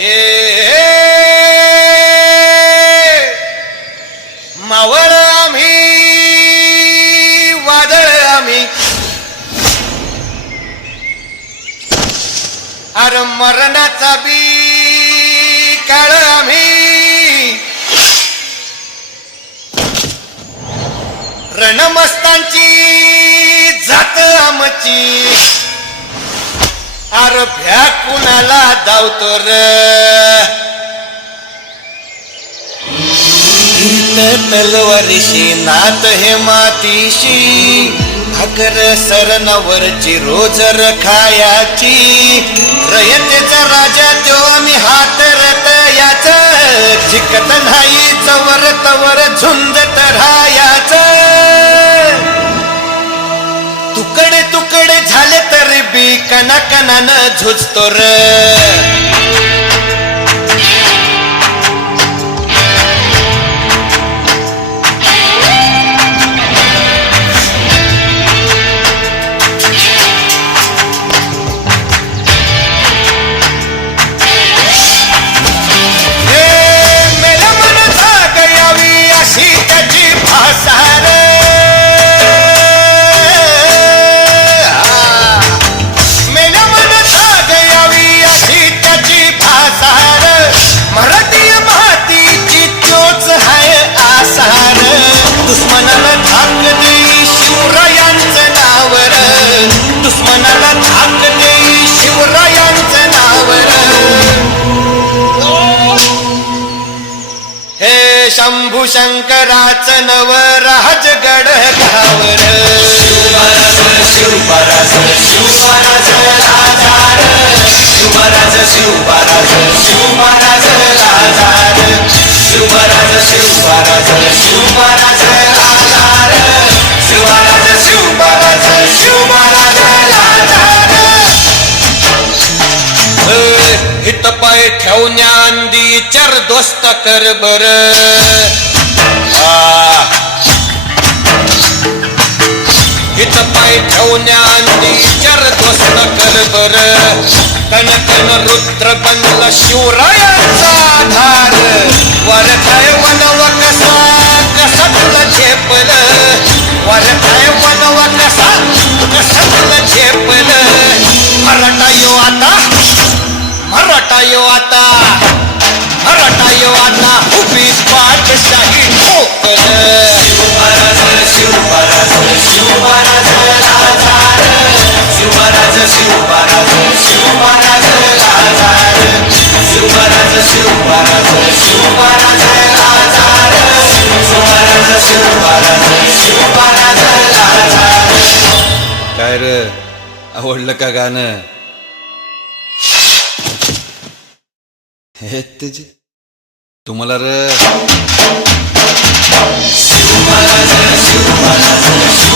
हे मावळ आम्ही वादळ आम्ही अरे मरणाचा बी काळ आम्ही रणमस्तांची जात आमची अरे भ्या कुणाला धावतो र तलवारीशी नात हे मातीशी भाकर सरणावरची रोज खायाची रयतेचा राजा तो आम्ही हात रतयाच जिकत नाही चवर तवर झुंजत राहायाच तुकडे तुकडे झाले तरी बी कणाकणानं झुजतो र दुश्मनाला धाक देई शिवरायांचं नावर दुश्मनाला धाक देई शिवरायांचं नावर हे शंभू शंकराचं नव राजगड घावर शिवराज शिवराज शिवराज राजार शिवराज शिवराज शिवराज राजार शिवराज शिवराज शिवराज राजार शिवराज शिवराज शिवराज राजार हित पाय ठेवण्याआंदी चर दोस्त कर बर हित पाय ठेवण्याआंदी चर दोस्त कर बर कन कन रुद्र बनला शिवरायांचा आधार वर काय वनव कसा कसा तुला झेपल वर काय वनव कसा कसा तुला झेपल मराठा यो आता मराठा यो आता मराठा यो आता उभी पाठशाही ठोकल शिवराज शिवराज शिवराज राजार शिवराज शिवराज शिवराज राजार शिवराज शिवराज शिवराज राजार शिवराज शिवराज शिवराज राजार काय रे आवडलं का गाणं हे तुझे तुम्हाला रे शिवराज शिवराज